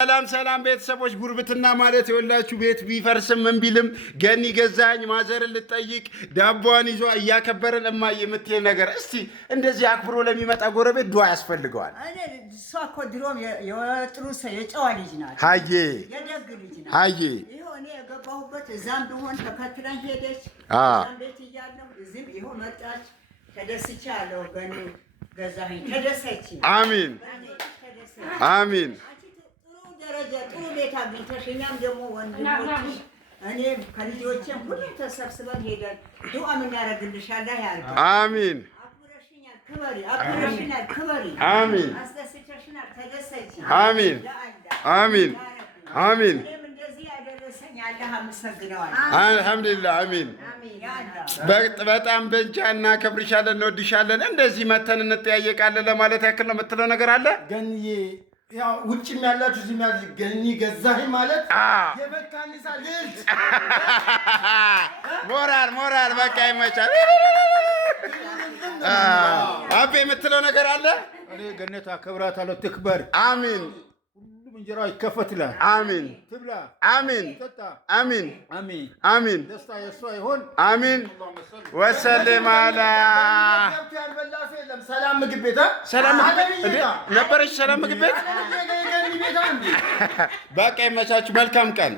ሰላም ሰላም ቤተሰቦች፣ ጉርብትና ማለት የወላችሁ ቤት ቢፈርስም ምን ቢልም ገኒ ገዛኸኝ ማዘርን ልጠይቅ ዳቦዋን ይዞ እያከበረን እማዬ የምትሄድ ነገር እስቲ እንደዚህ አክብሮ ለሚመጣ ጎረቤት ዱዓ ያስፈልገዋል። እሷ እኮ ድሮም የጥሩ ሰው የጨዋ ልጅ ናት። ሀዬ የደግ ልጅ ናት። ሀዬ ይኸው እኔ የገባሁበት እዛም ቢሆን ተከትላኝ ሄደች። እዛም ቤት እያለሁ እዚህም ይኸው መጣች። ተደስቻለሁ። ገኒ ገዛኸኝ ተደሰች። አሚን አሚን። ደረጃ ጥሩ ቤት አግኝተሽ እኛም ደግሞ ወንድሞችሽ እኔም ከልጆቼም ሁሉም ተሰብስበን ሄደን ዱዓ እናደርግልሻለን ያልኩ። አሚን። አክብረሽኛል፣ ክበሪ። አክብረሽኛል፣ ክበሪ። አሚን። አስደስተሽናል፣ ተደሰች። አሚን አሚን አሚን። እኔም እንደዚህ ያደረሰኝ አላህ አመሰግነዋል። አልሐምዱሊላህ። አሚን። በጣም በእንቻ እናከብርሻለን፣ እንወድሻለን። እንደዚህ መተን እንጠያየቃለን ለማለት ያክል ነው። የምትለው ነገር አለ ገኒዬ? ያው ውጭም ያላችሁ እዚህም ያለ ገኒ ገዛኸኝ ማለት የመካኒሳ ልጅ ሞራል በቃ ይመቻል። አቤ የምትለው ነገር አለ? እኔ ገነት አከብራታለሁ፣ ትክበር። አሚን። ሁሉም እንጀራ ይከፈትላል። አሚን። ትብላ። አሚን አሚን አሚን አሚን። ደስታ የሷ ይሆን። አሚን ወሰለም አላ ሰላም ምግብ ቤት ነበረች። ሰላም ምግብ ቤት በቃ ይመቻችሁ። መልካም ቀን።